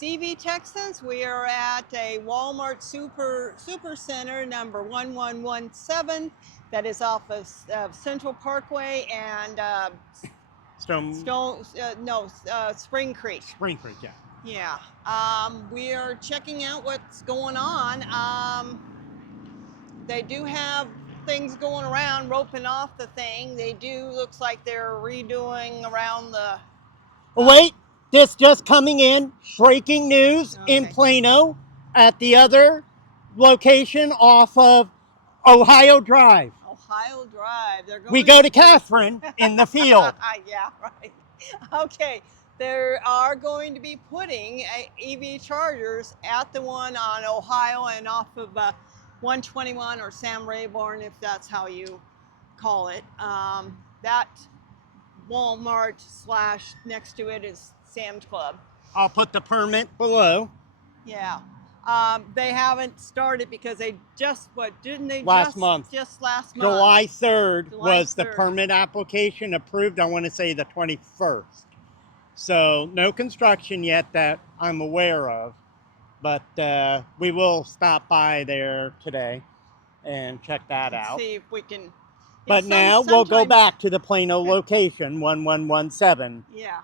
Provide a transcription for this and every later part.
It's EV Texans. We are at a Walmart Super Center number 1117 that is off of Central Parkway and Spring Creek. Spring Creek, yeah. Yeah. We are checking out what's going on. They do have things going around, roping off the thing. They do, looks like they're redoing around the... Oh, wait, this just coming in. Breaking news in Okay. Plano at the other location off of Ohio Drive. Ohio Drive. They're going We go to Catherine in the field. Yeah, right. Okay. They are going to be putting EV chargers at the one on Ohio and off of 121 or Sam Rayborn, if that's how you call it. That Walmart / next to it is Sam's Club. I'll put the permit below. Yeah. They haven't started because they just, didn't they? Last month. Just last month. July 3rd was the 3rd. permit application approved, I want to say the 21st. So no construction yet that I'm aware of, but we will stop by there today and check that out. See if we can. But now we'll go back to the Plano location, 1117. Yeah.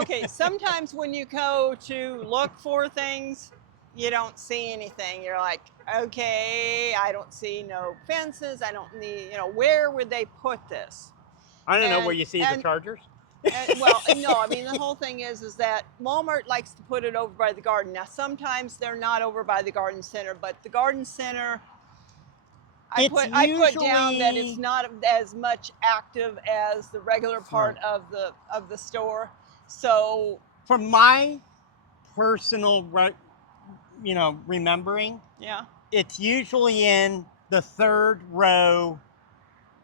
Okay, sometimes when you go to look for things, you don't see anything. You're like, okay, I don't see no fences. I don't need, where would they put this? I don't know where you see the chargers. Well, no, I mean, the whole thing is that Walmart likes to put it over by the garden. Now, sometimes they're not over by the garden center, but the garden center, I put down that it's not as much active as the regular part of the store. So, from my personal, remembering, yeah, it's usually in the third row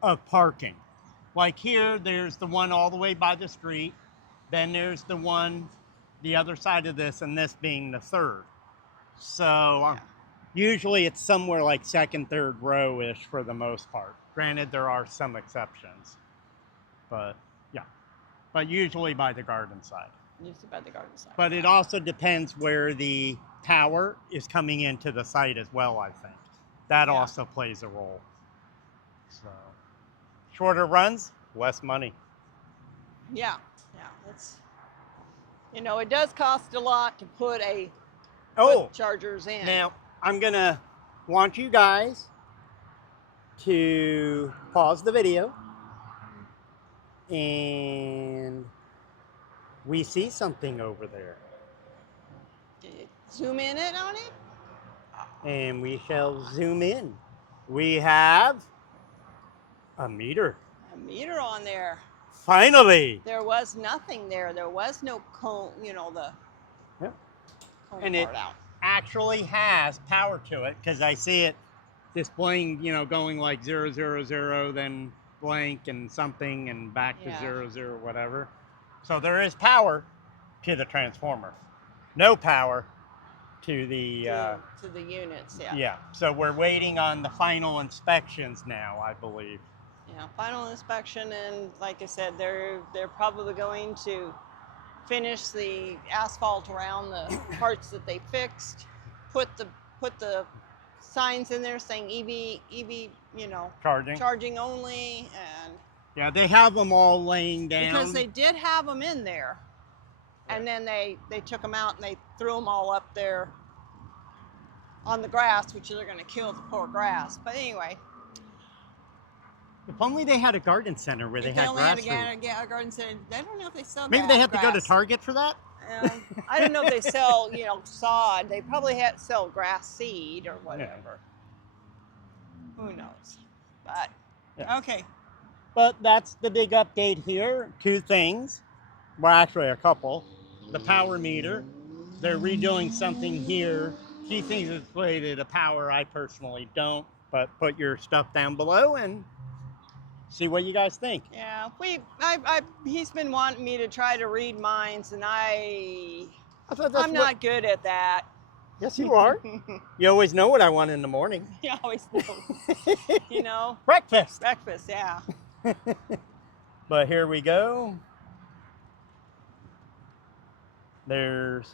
of parking. Like here, there's the one all the way by the street. Then there's the one the other side of this, and this being the third. So usually it's somewhere like second, third row-ish for the most part. Granted, there are some exceptions. But yeah, but usually by the garden side. Usually by the garden side. But it also depends where the power is coming into the site as well, I think. That also plays a role. So shorter runs, less money. Yeah, that's, it does cost a lot to put chargers in. Now, I'm gonna want you guys to pause the video, and we see something over there. Zoom in it on it? And we shall zoom in. We have a meter. A meter on there. Finally. There was nothing there. There was no cone, the cone and it out. Actually has power to it, because I see it displaying, going like 000, then blank and something, and back to 00, whatever. So there is power to the transformer. No power to the to the units. Yeah. So we're waiting on the final inspections now, I believe. Yeah, final inspection, and like I said, they're probably going to finish the asphalt around the parts that they fixed, put the signs in there saying EV, charging only, and yeah, they have them all laying down because they did have them in there, and then they took them out and they threw them all up there on the grass, which they're going to kill the poor grass. But anyway. If only they had a garden center where they had grass. If they only had a garden center. I don't know if they sell Maybe they have to go to Target for that? I don't know if they sell, sod. They probably sell grass seed or whatever. Yeah. Who knows? But, okay. But that's the big update here. Two things. Well, actually a couple. The power meter. They're redoing something here. She thinks it's related to power. I personally don't. But put your stuff down below and see what you guys think. Yeah, he's been wanting me to try to read minds, and I'm not good at that. Yes, you are. You always know what I want in the morning. You always know. Breakfast. Breakfast, yeah. But here we go. There's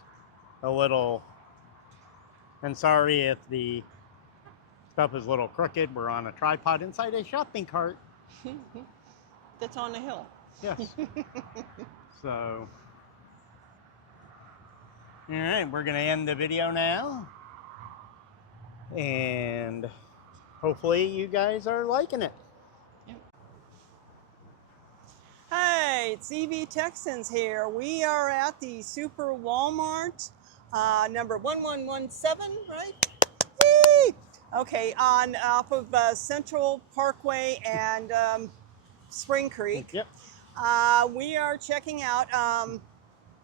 a little, and sorry if the stuff is a little crooked. We're on a tripod inside a shopping cart. That's on the hill. Yes. So, all right, we're going to end the video now. And hopefully you guys are liking it. Hey, it's EV Texans here. We are at the Super Walmart, number 1117, right? Yay! Okay, off of Central Parkway and Spring Creek. Yep. We are checking out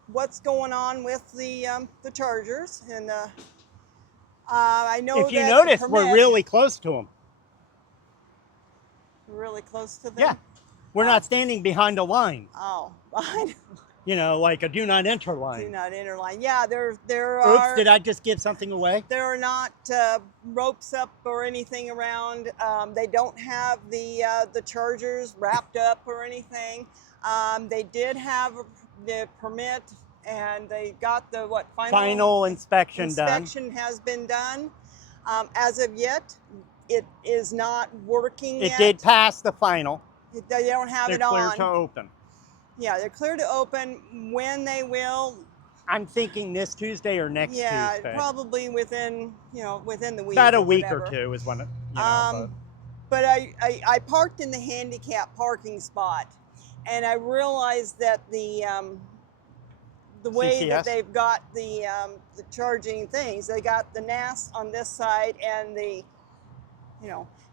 what's going on with the Chargers, and I know If you that notice, the we're permit- really close to them. really close to them. Yeah. We're not standing behind a line. Oh, behind. You know, like a do not enter Do line. not enter line. Yeah, there Oops, are. did I just give something away? There are not ropes up or anything around. They don't have the Chargers wrapped up or anything. They did have the permit, and they got the Final inspection done. inspection has been done. As of yet, it is not working It yet. did pass the final. They don't have They're it clear on. to open. Yeah, they're clear to open. When they will, I'm thinking this Tuesday or next yeah, Tuesday. probably within the week. About a or week whatever. or two is when it, you know, But I parked in the handicap parking spot, and I realized that the way that CCS? they've got the charging things, they got the NAS on this side and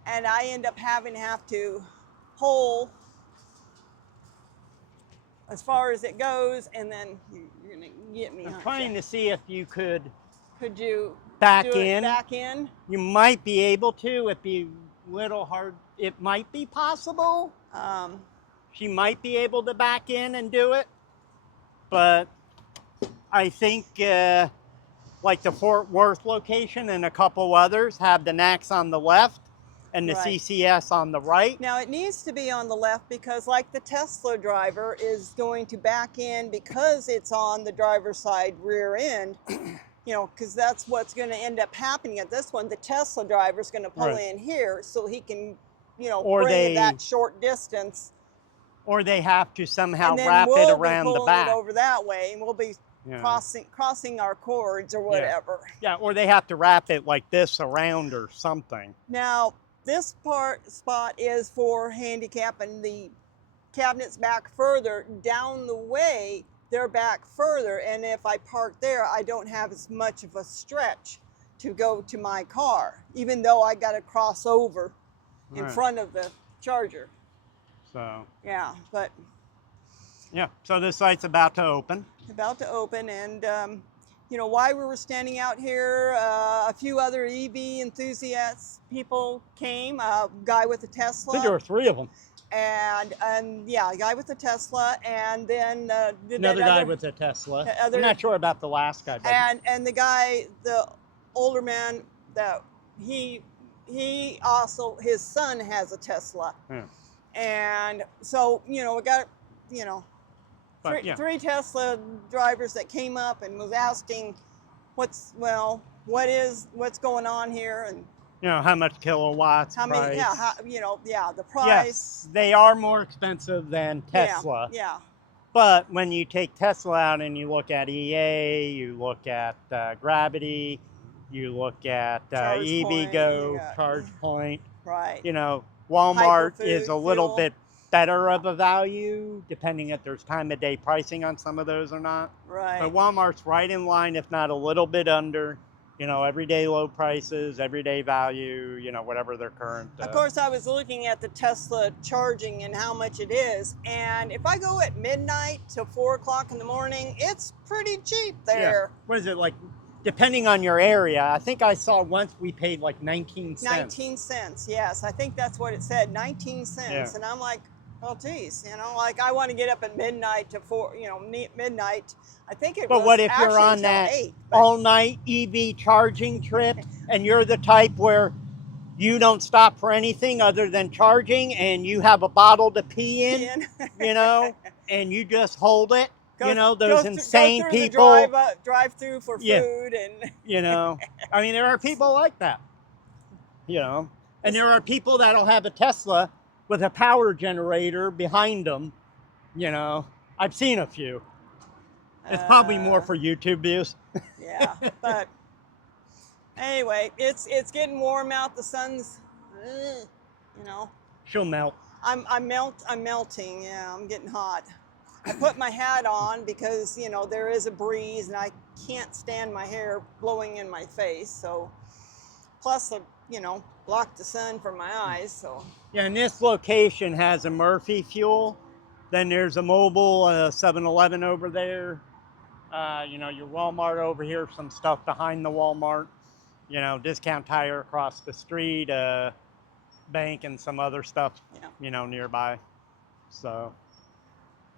and I end up having to pull as far as it goes, and then you're gonna get me. I'm trying to see if you could Could you back do it in. back in? You might be able to. It'd be a little hard. It might be possible. She might be able to back in and do it. But I think like the Fort Worth location and a couple others have the NACS on the left and the Right. CCS on the right. Now it needs to be on the left because, like, the Tesla driver is going to back in because it's on the driver's side rear end. Because that's what's going to end up happening at this one. The Tesla driver is going to pull Right. in here so he can, Or bring they- it that short distance, Or they have to somehow and then wrap we'll it be around the pulling back. it over that way, and we'll be Yeah. crossing our cords or whatever. Yeah, or they have to wrap it like this around or something. Now, this spot is for handicap, and the cabinets back further. Down the way, they're back further, and if I park there, I don't have as much of a stretch to go to my car, even though I got to cross over in Right. front of the Charger. So, Yeah, but yeah. So this site's about to open. about to open, and while we were standing out here, a few other EV enthusiasts people came. A guy with a I think there Tesla, were 3 of them. and yeah, a guy with a Tesla, and then Another guy with a Tesla. I'm not sure about the last guy. But and the guy, the older man, that he also, his son has a Tesla, Yeah. and so we got But, yeah. three Tesla drivers that came up and was asking what's going on here, and how much kilowatts, how many, price. the price. Yes, they are more expensive than Yeah, Tesla. yeah. But when you take Tesla out and you look at EA, you look at Gravity, you look at Charge Point, you EVgo, got- ChargePoint, Right. Walmart Hyperfood, is a little fuel. bit better of a value, depending if there's time of day pricing on some of those or not. Right. But Walmart's right in line, if not a little bit under, everyday low prices, everyday value, whatever their current. Of course, I was looking at the Tesla charging and how much it is, and if I go at midnight to 4 o'clock in the morning, it's pretty cheap there. What is it, like, depending on your area? I think I saw once we paid like 19 cents. 19 cents, yes. I think that's what it said, 19 cents. Yeah. And I'm like, well, geez, like, I want to get up at midnight to 4, midnight. I think it was But what if actually you're on till that 8, but- all-night EV charging trip and you're the type where you don't stop for anything other than charging and you have a bottle to pee in, and you just hold it You know, those insane go through people. the drive-through for Yeah. food and You know, I mean, there are people like that. You know, and there are people that'll have a Tesla with a power generator behind them. You know, I've seen a few. It's probably more for YouTube views. yeah, but anyway, it's getting warm out. The sun's, you know, She'll melt. I'm melting. Yeah, I'm getting hot. I put my hat on because, you know, there is a breeze and I can't stand my hair blowing in my face. So, plus, you know, block the sun from my eyes. So, Yeah, and this location has a Murphy fuel. Then there's a Mobile 7-Eleven over there. You know, your Walmart over here, some stuff behind the Walmart. You know, Discount Tire across the street, bank, and some other stuff, yeah, you know, nearby. So,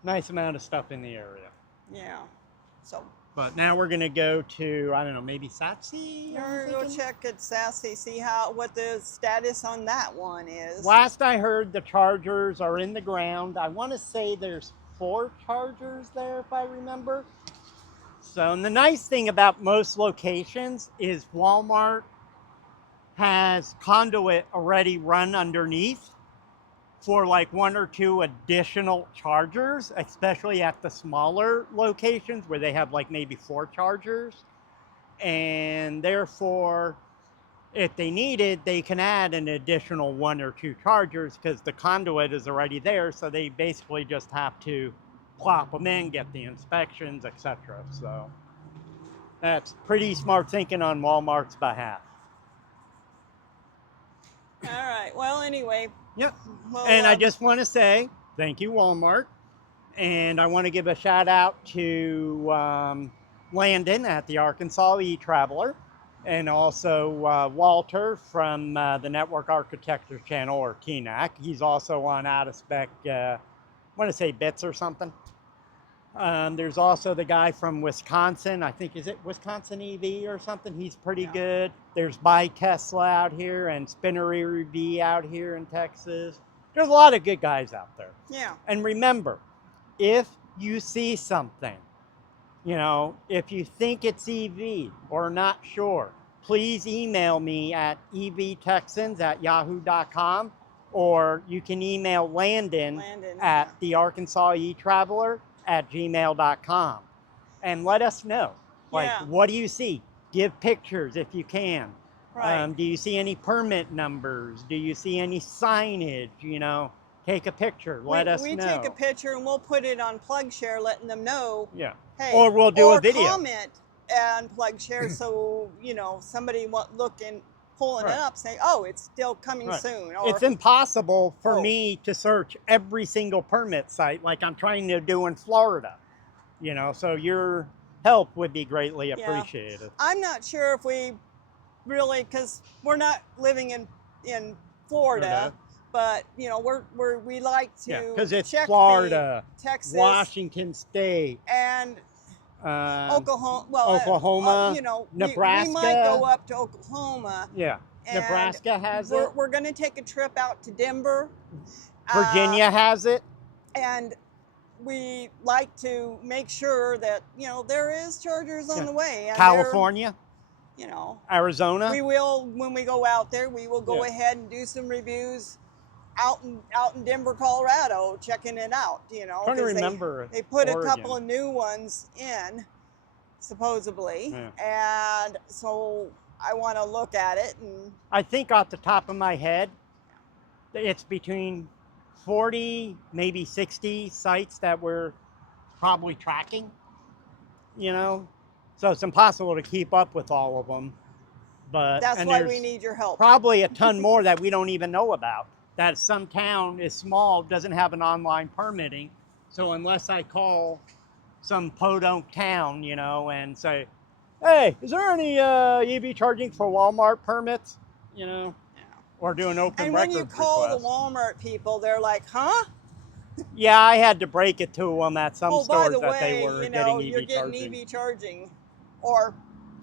nice amount of stuff in the area. yeah. So, But now we're going to go to, I don't know, maybe Satsy? we're gonna go check at Sassy, see what the status on that one is. Last I heard, the chargers are in the ground. I want to say there's 4 chargers there, if I remember. So, and the nice thing about most locations is Walmart has conduit already run underneath for like 1 or 2 additional chargers, especially at the smaller locations where they have like maybe 4 chargers. And therefore, if they needed, they can add an additional 1 or 2 chargers because the conduit is already there. So they basically just have to plop them in, get the inspections, etc. So that's pretty smart thinking on Walmart's behalf. All right. Well, anyway. Yep. Well, And I just want to say thank you, Walmart. And I want to give a shout out to Landon at the Arkansas E-Traveler, and also Walter from the Network Architecture Channel, or KENAC. He's also on Out of Spec, I want to say Bits or something. There's also the guy from Wisconsin. I think, is it Wisconsin EV or something? He's pretty good. There's Buy Tesla out here and Spinner EV out here in Texas. There's a lot of good guys out there. Yeah. And remember, if you see something, you know, if you think it's EV or not sure, please email me at evtexans@yahoo.com, or you can email Landon at the Arkansas E-Traveler@gmail.com and let us know. Like, what do you see? Give pictures if you can. Right. Do you see any permit numbers? Do you see any signage? You know, take a picture. Let us know. We take a picture and we'll put it on PlugShare, letting them know. Yeah. Hey, or we'll do a video. Or comment and PlugShare so, you know, somebody pulling it up saying, oh, it's still coming soon. Or, it's impossible for me to search every single permit site like I'm trying to do in Florida. You know, so your help would be greatly appreciated. I'm not sure if we really, because we're not living in Florida, but you know we like to because it's check Florida, Texas, Washington State, and Oklahoma. Well, Oklahoma, you know, Nebraska. We might go up to Oklahoma. Yeah, Nebraska has it. We're going to take a trip out to Denver. Virginia has it, and we like to make sure that, you know, there is chargers on the way. And California, you know, Arizona. We will, when we go out there, we will go ahead and do some reviews out in Denver, Colorado, checking it out. You know, I'm trying to remember. They put a couple of new ones in, supposedly, and so I want to look at it. And I think off the top of my head, it's between 40, maybe 60 sites that we're probably tracking, you know? So it's impossible to keep up with all of them. But that's why we need your help. Probably a ton more that we don't even know about. That some town is small, doesn't have an online permitting. So unless I call some podunk town, you know, and say, hey, is there any EV charging for Walmart permits? You know? Or do an open records request. And when you call the Walmart people, they're like, huh? Yeah, I had to break it to them at some stores by the that way, they were you're getting EV charging. Or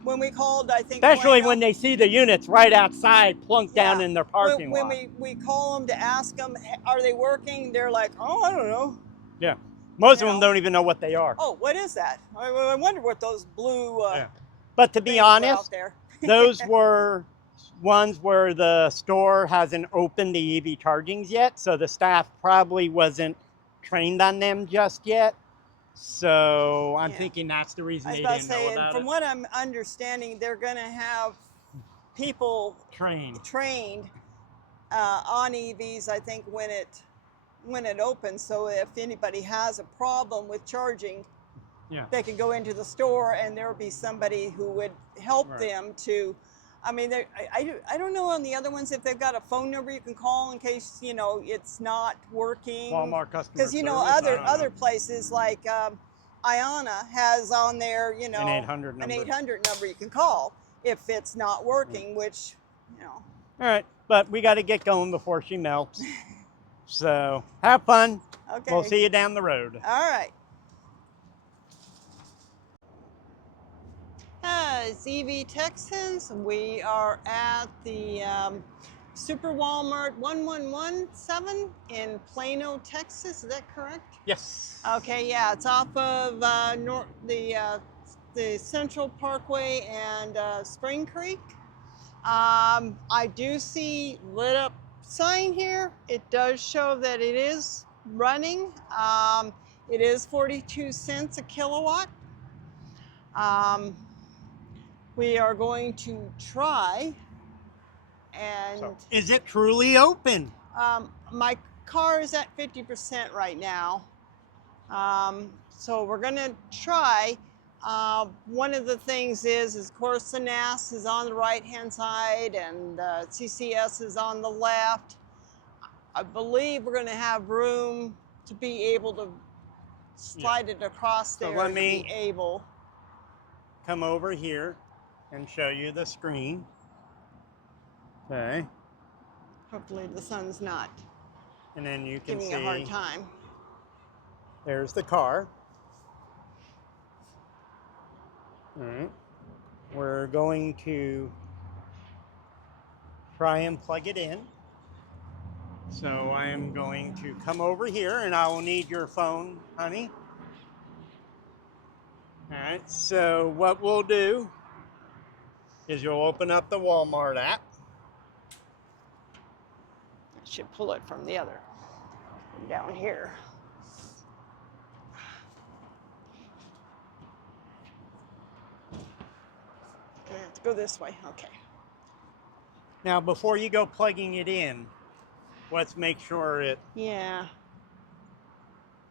when we called, I think... Especially when they see the units right outside plunked down in their parking lot. When we call them to ask them, are they working? They're like, oh, I don't know. Yeah. Most you of them know. don't even know what they are. Oh, what is that? I wonder what those blue Yeah. But to be things were out honest, there. those were ones where the store hasn't opened the EV chargings yet, so the staff probably wasn't trained on them just yet. So I'm Yeah. thinking that's the reason I was they about to didn't know say, and about from it. what I'm understanding, they're going to have people Trained. trained on EVs. I think when it opens, so if anybody has a problem with charging, Yeah. they could go into the store and there would be somebody who would help Right. them to. I mean, I don't know on the other ones if they've got a phone number you can call in case it's not working. Walmart customer Because service. other places like Iona has on there An 800 an number. 800 number you can call if it's not working, which All right, but we got to get going before she melts. So have fun. Okay. We'll see you down the road. All right. It's EV Texans. We are at the Super Walmart 1117 in Plano, Texas. Is that correct? Yes. Okay, yeah, it's off of the Central Parkway and Spring Creek. I do see lit up sign here. It does show that it is running. It is 42 cents a kilowatt. We are going to try and So, is it truly open? my car is at 50% right now. So we're gonna try. One of the things is of course the NAS is on the right hand side and the CCS is on the left. I believe we're gonna have room to be able to slide it across So there let and me be able. come over here and show you the screen. Okay. Hopefully the sun's not And then you can giving see you a hard time. there's the car. All right. We're going to try and plug it in. So I am going to come over here and I will need your phone, honey. All right, so what we'll do is you'll open up the Walmart app. I should pull it from the other down here. Okay, let's go this way. Okay. Now, before you go plugging it in, let's make sure it. Yeah.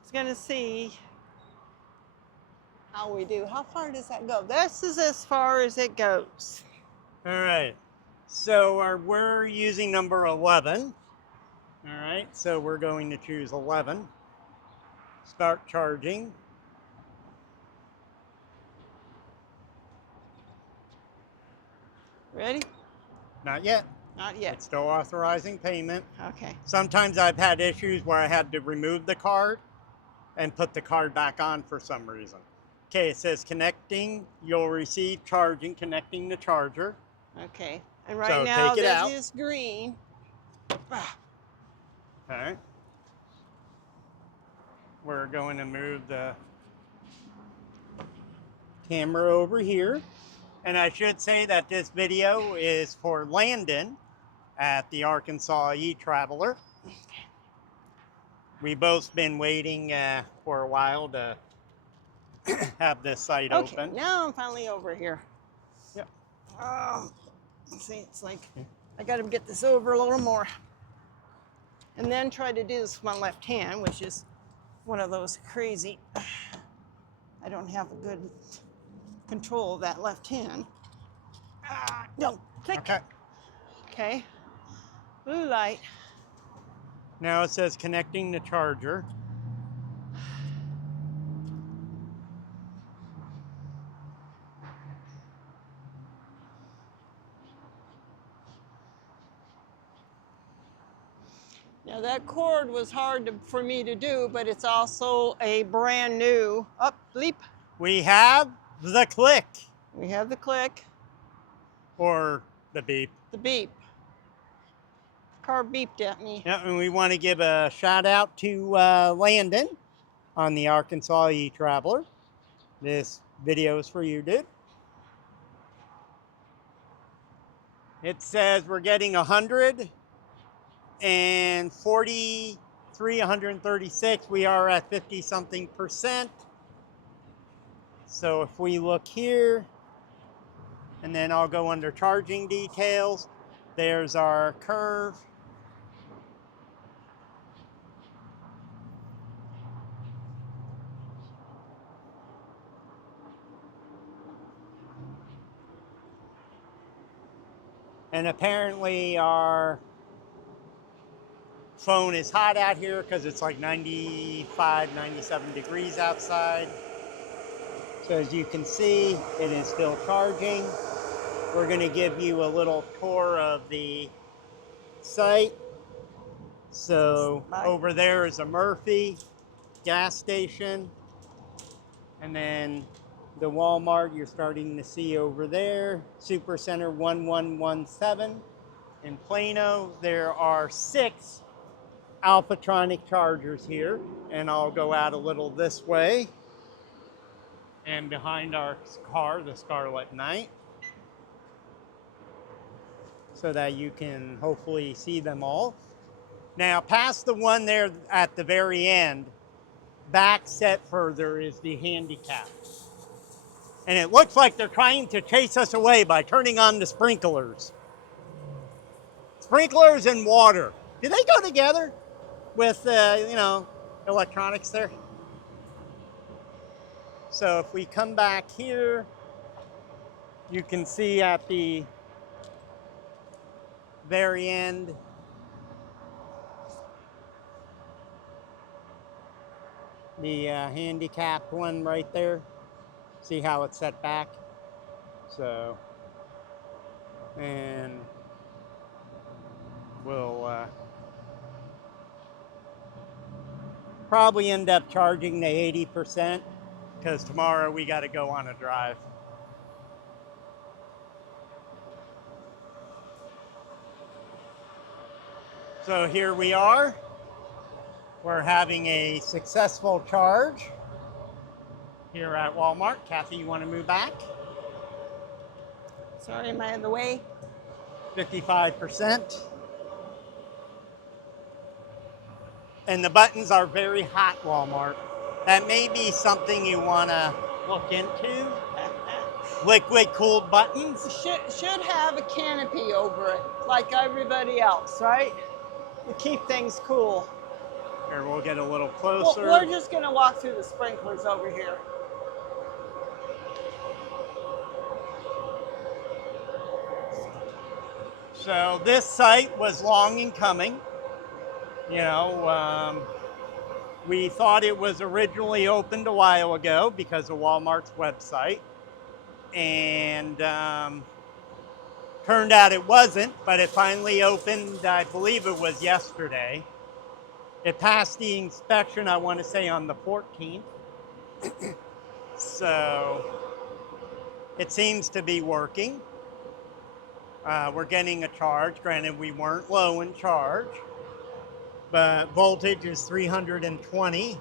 It's gonna see how we do. How far does that go? This is as far as it goes. All right. So we're using number 11. All right. So we're going to choose 11. Start charging. Ready? Not yet. Not yet. It's still authorizing payment. Okay. Sometimes I've had issues where I had to remove the card and put the card back on for some reason. Okay, it says connecting. You'll receive charging, connecting the charger. Okay. And right So now take it this out. is green. Okay. We're going to move the camera over here. And I should say that this video is for Landon at the Arkansas E-Traveler. We've both been waiting for a while to have this site Okay, open. now I'm finally over here. Yep. Oh, see, it's like I got to get this over a little more. And then try to do this with my left hand, which is one of those crazy. I don't have a good control of that left hand. No, click. Okay. Okay. Blue light. Now it says connecting the charger. Now that cord was hard for me to do, but it's also a brand new, bleep. We have the click, We have the click, or the beep. the beep. Car beeped at me. Yeah, and we want to give a shout out to Landon on the Arkansas E-Traveler. This video is for you, dude. It says we're getting 143, 136. We are at 50 something percent. So if we look here, and then I'll go under charging details, there's our curve. And apparently our phone is hot out here because it's like 95, 97 degrees outside. So as you can see, it is still charging. We're going to give you a little tour of the site. So over there is a Murphy gas station. And then the Walmart you're starting to see over there, Supercenter 1117 in Plano. There are 6 Alphatronic chargers here, and I'll go out a little this way. And behind our car, the Scarlet Knight, so that you can hopefully see them all. Now, past the one there at the very end, back set further is the handicap. And it looks like they're trying to chase us away by turning on the sprinklers. Sprinklers and water. Do they go together with, electronics there? So if we come back here, you can see at the very end, the handicapped one right there. See how it's set back? So, and we'll probably end up charging the 80% because tomorrow we got to go on a drive. So here we are. We're having a successful charge here at Walmart. Kathy, you want to move back? Sorry, am I in the way? 55%. And the buttons are very hot, Walmart. That may be something you want to look into. Liquid cooled buttons. Should have a canopy over it, like everybody else, right? To keep things cool. Here, we'll get a little closer. We're just going to walk through the sprinklers over here. So this site was long in coming. We thought it was originally opened a while ago because of Walmart's website. And turned out it wasn't, but it finally opened, I believe it was yesterday. It passed the inspection, I want to say, on the 14th. So it seems to be working. We're getting a charge. Granted, we weren't low in charge, but voltage is 320.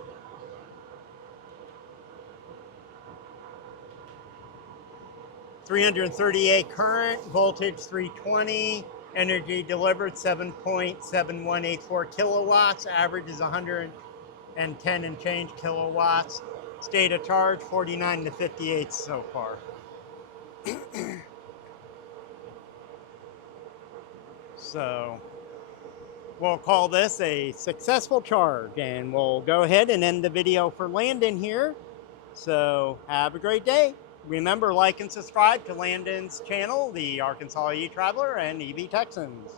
.338 current, voltage 320, energy delivered 7.7184 kilowatts, average is 110 and change kilowatts. State of charge 49 to 58 so far. So we'll call this a successful charge, and we'll go ahead and end the video for Landon here. So have a great day. Remember, like and subscribe to Landon's channel, the Arkansas E-Traveler and EV Texans.